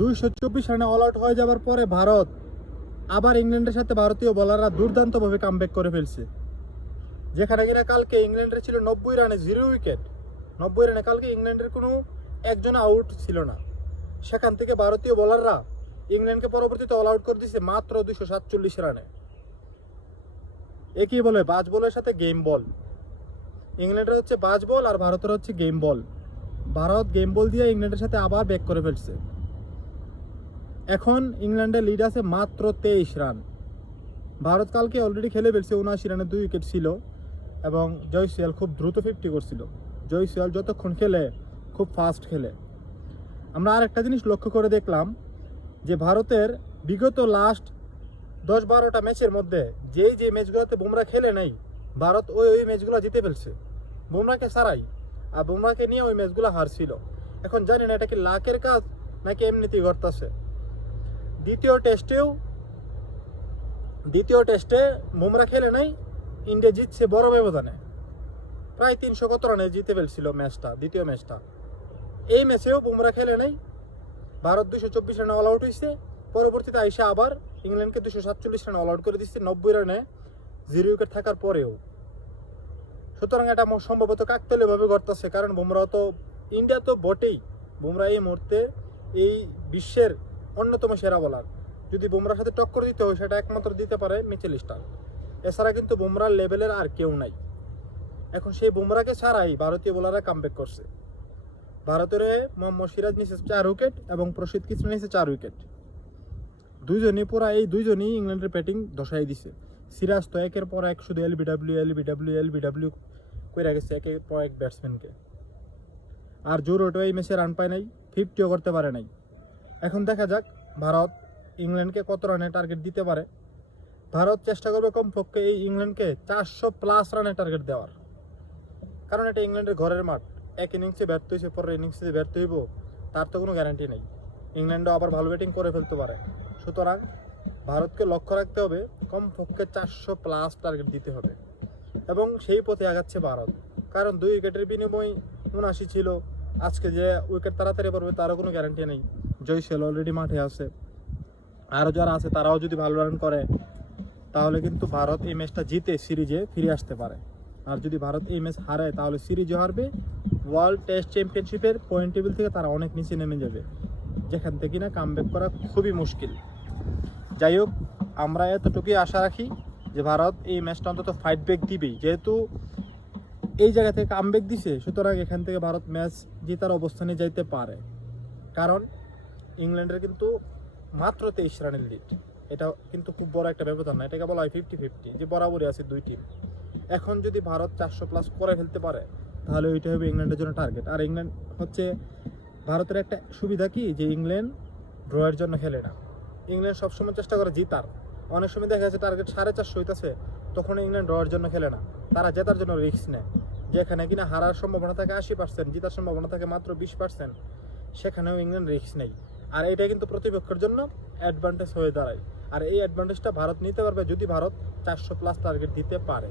224 রানে all out হয়ে যাওয়ার পরে ভারত আবার ইংল্যান্ডের সাথে ভারতীয় বোলাররা দুর্দান্তভাবে কামব্যাক করে ফেলছে। যেখানে কিনা কালকে ইংল্যান্ডের ছিল 90 রানে 0 উইকেট, 90 রানে কালকে ইংল্যান্ডের কোনো একজন আউট ছিল না। সেখান থেকে ভারতীয় বোলাররা ইংল্যান্ডকে পরবর্তীতে অল আউট করে দিয়েছে মাত্র 247 রানে। একই বলে বাজ বলের সাথে গেম বল। ইংল্যান্ডের হচ্ছে বাজ বল আর ভারতের হচ্ছে গেম বল। ভারত গেম বল দিয়ে ইংল্যান্ডের সাথে আবার ব্যাক করে ফেলছে। এখন ইংল্যান্ডের লিড আছে মাত্র 23 রান। ভারত কালকে অলরেডি খেলে ফেলছে 79 রানে 2 উইকেট ছিল এবং জয়সওয়াল খুব দ্রুত 50 করছিল। জয়সওয়াল যতক্ষণ খেলে খুব ফাস্ট খেলে। আমরা আর একটা জিনিস লক্ষ্য করে দেখলাম যে ভারতের বিগত লাস্ট 10-12টা ম্যাচের মধ্যে যে ম্যাচগুলোতে বুমরা খেলে নাই, ভারত ওই ম্যাচগুলো জিতে ফেলছে বুমরাকে ছাড়াই, আর বুমরাকে নিয়ে ওই ম্যাচগুলো হারছিল। এখন জানি না এটা কি লাকের কাজ নাকি এমনিতেই ঘটতেছে। দ্বিতীয় টেস্টে বুমরা খেলে নাই, ইন্ডিয়া জিতছে বড় ব্যবধানে, প্রায় 300 কত রানে জিতে ফেলছিল ম্যাচটা, দ্বিতীয় ম্যাচটা। এই ম্যাচেও বুমরা খেলে নাই, ভারত 224 রানে অল আউট হয়েছে। পরবর্তীতে আইসা আবার ইংল্যান্ডকে 247 রানে অল আউট করে দিচ্ছে 90 রানে 0 উইকেট থাকার পরেও। সুতরাং এটা সম্ভবত কাকতালীয়ভাবে ঘটতেছে, কারণ বুমরা তো ইন্ডিয়া তো বটেই। বুমরা এই মুহূর্তে এই বিশ্বের অন্যতম সেরা বোলার। যদি বুমরার সাথে টক্কর দিতে হয় সেটা একমাত্র দিতে পারে মিচেল স্টার্ক, এছাড়া কিন্তু বুমরার লেভেলের আর কেউ নাই। এখন সেই বুমরাকে ছাড়াই ভারতীয় বোলাররা কামব্যাক করছে। ভারতের মোহাম্মদ সিরাজ নিচে 4 উইকেট এবং প্রসিদ্ধ কৃষ্ণ নিচে 4 উইকেট। এই দুইজনই ইংল্যান্ডের ব্যাটিং ধসাই দিছে। সিরাজ তো একের পর এক শুধু এলবিডব্লিউ করে গেছে একের পর এক ব্যাটসম্যানকে। আর জোরোটো এই ম্যাচে রান পায় নাই, 50ও করতে পারে নাই। এখন দেখা যাক ভারত ইংল্যান্ডকে কত রানে টার্গেট দিতে পারে। ভারত চেষ্টা করবে কমপক্ষে এই ইংল্যান্ডকে 400+ রানের টার্গেট দেওয়ার, কারণ এটা ইংল্যান্ডের ঘরের মাঠ। এক ইনিংসে ব্যর্থ হয়েছে, পরের ইনিংসে ব্যর্থ হইব তার তো কোনো গ্যারান্টি নেই। ইংল্যান্ডও আবার ভালো ব্যাটিং করে ফেলতে পারে। সুতরাং ভারতকে লক্ষ্য রাখতে হবে কমপক্ষে 400+ টার্গেট দিতে হবে, এবং সেই পথে আগাচ্ছে ভারত। কারণ 2 উইকেটের বিনিময় 79 ছিল। আজকে যে উইকেট তাড়াতাড়ি পড়বে তারও কোনো গ্যারান্টি নেই। জয়সওয়াল অলরেডি মাঠে আছে, আরও যারা আছে তারাও যদি ভালো রান করে তাহলে কিন্তু ভারত এই ম্যাচটা জিতে সিরিজে ফিরে আসতে পারে। আর যদি ভারত এই ম্যাচ হারায় তাহলে সিরিজও হারবে, ওয়ার্ল্ড টেস্ট চ্যাম্পিয়নশিপের পয়েন্ট টেবিল থেকে তারা অনেক নিচে নেমে যাবে, যেখান থেকে না কামব্যাক করা খুবই মুশকিল। যাই হোক, আমরা এতটুকুই আশা রাখি যে ভারত এই ম্যাচটা অন্তত ফাইট ব্যাক দিবেই। যেহেতু এই জায়গা থেকে কামব্যাক দিছে, সুতরাং এখান থেকে ভারত ম্যাচ জেতার অবস্থানে যাইতে পারে। কারণ ইংল্যান্ডের কিন্তু মাত্র 23 রানের লিড, এটা কিন্তু খুব বড় একটা ব্যবধান না। এটাকে বলা হয় 50-50, যে বরাবরই আছে দুই টিম। এখন যদি ভারত 400+ করে ফেলতে পারে তাহলে ওইটা হবে ইংল্যান্ডের জন্য টার্গেট। আর ইংল্যান্ড হচ্ছে ভারতের একটা সুবিধা কি, যে ইংল্যান্ড ড্রয়ের জন্য খেলে না। ইংল্যান্ড সবসময় চেষ্টা করে জিতার। অনেক সময় দেখা যাচ্ছে টার্গেট 450 হইতেছে, তখন ইংল্যান্ড ড্রয়ের জন্য খেলে না, তারা জেতার জন্য রিস্ক নেয়। যেখানে কিনা হারার সম্ভাবনা থাকে 80%, জেতার সম্ভাবনা থাকে মাত্র 20%, সেখানেও ইংল্যান্ড রিস্ক নেই। আর এটা কিন্তু প্রতিপক্ষের জন্য অ্যাডভান্টেজ হয়ে দাঁড়ায়। আর এই অ্যাডভান্টেজটা ভারত নিতে পারবে যদি ভারত 400+ টার্গেট দিতে পারে।